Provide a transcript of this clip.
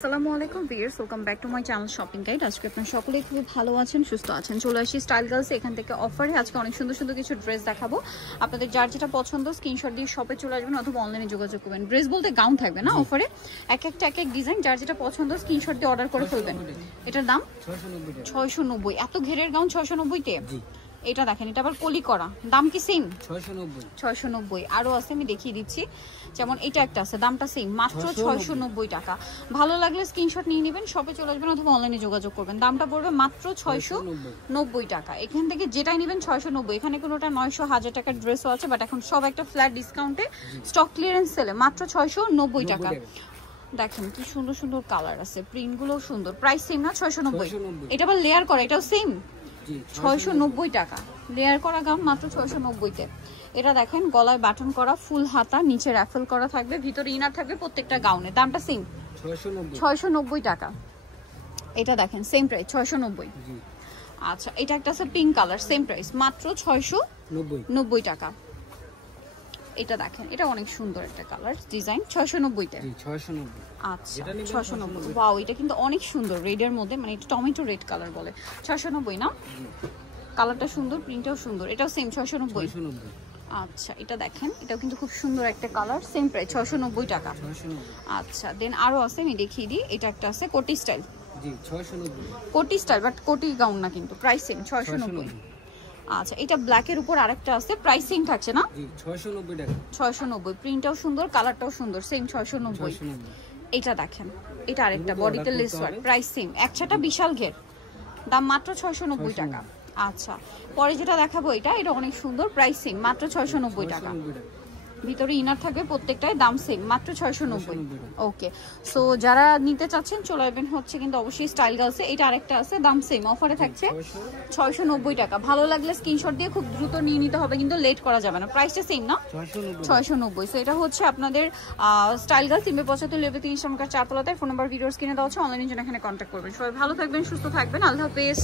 আসসালামু আলাইকুম viewers, welcome back to my channel shopping guide. আজকে আপনারা সকলেই খুব ভালো আছেন, সুস্থ আছেন। চলে আসি স্টাইল গার্লস, এখান থেকে অফারে আজকে অনেক সুন্দর সুন্দর কিছু ড্রেস দেখাবো। আপনাদের যার যেটা পছন্দ স্ক্রিনশট দিয়ে শপে চলে আসবেন অথবা অনলাইনে যোগাযোগ করবেন। ড্রেস বলতে গাউন থাকবে না অফারে, এক এক ডিজাইন, যার যেটা পছন্দ স্ক্রিনশট দিয়ে অর্ডার করে ফেলবেন। এটার দাম 690। এত ঘেরের গাউন 690-তে। এটা দেখেন, এটা আবার কলি করা, দাম কি সেম? 690। আরো আছে, আমি দেখিয়ে দিচ্ছি। যেমন এটা একটা আছে, দামটা সেম, মাত্র 690 টাকা। ভালো লাগলে স্ক্রিনশট নিয়ে নেবেন, শপে চলে আসবেন অথবা অনলাইনে যোগাযোগ করবেন। দামটা পড়বে মাত্র 690 টাকা। এখান থেকে যেটাই নেবেন 690। এখানে কোনোটা 900 1000 টাকার ড্রেসও আছে, বাট এখন সব একটা ফ্ল্যাট ডিসকাউন্টে স্টক ক্লিয়ারেন্স সেলে মাত্র 690 টাকা। দেখেন কি সুন্দর সুন্দর কালার আছে, প্রিন্টগুলো সুন্দর। প্রাইস সেম না? 690। এটা আবার লেয়ার করা, এটাও সেম 690 টাকা। লেয়ার করা গাউন মাত্র 690-তে। এটা দেখেন গলায় বাটন করা, ফুল হাতা, নিচে র্যাফেল করা থাকবে, ভিতরে ইনার থাকবে প্রত্যেকটা গাউনে। দামটা সেম 690 টাকা। এটা দেখেন সেম প্রাইস 690। আচ্ছা, এটা একটা আছে পিঙ্ক কালার, সেম প্রাইস মাত্র 690 টাকা। এটা দেখেন, এটা অনেক সুন্দর একটা কালার ডিজাইন, 690-তে। আচ্ছা 690। ওয়াও, এটা কিন্তু অনেক সুন্দর, রেডের মধ্যে, মানে এটা টমেটো রেড কালার বলে। 690 না? কালারটা সুন্দর, প্রিন্টটাও সুন্দর। এটাও সেম 690। আচ্ছা, এটা দেখেন, এটাও কিন্তু খুব সুন্দর একটা কালার, সেম প্রাইস 690 টাকা। আচ্ছা, দেন আরো আছে, আমি দেখিয়ে দিই। এটা একটা আছে কোটি স্টাইল, কোটি স্টাইল, বাট কোটি গাউন না, কিন্তু প্রাইস সেম 690। আচ্ছা, এটা ব্ল্যাকের উপর আরেকটা আছে, প্রাইস সেম থাকছে না? 690 টাকা। 690। প্রিন্টটাও সুন্দর, কালারটাও সুন্দর, সেম 690। এটা দেখেন, এটা আরেকটা বডিতে লেস ওয়ার্ক, প্রাইস সেম, একসাথে বিশাল ঘের, দাম মাত্র 690 টাকা। আচ্ছা, পরে যেটা দেখাবো এটা অনেক সুন্দর, প্রাইস সেম মাত্র 690 টাকা। ভিতরে ইনার থাকবে প্রত্যেকটাই, দাম সেম মাত্র 690। ওকে, সো যারা নিতে চাচ্ছেন চলে আসবেন হচ্ছে কিন্তু অবশ্যই স্টাইল গার্লসে। এটা আরেকটা আছে, দাম সেম, অফারে থাকছে 690 টাকা। ভালো লাগলে স্ক্রিনশট দিয়ে খুব দ্রুত নিয়ে নিতে হবে, কিন্তু লেট করা যাবে না। প্রাইসটা সেম না? 690। সো এটা হচ্ছে আপনাদের স্টাইল গার্লস, 375 লেভেল 3 নম্বর 4 তলাতে। ফোন নাম্বার ভিডিওস কিনে দেওয়া হচ্ছে, অনলাইনের জন্য এখানে কন্ট্যাক্ট করবেন। সবাই ভালো থাকবেন, সুস্থ থাকবেন, আল্লাহ হাফেজ।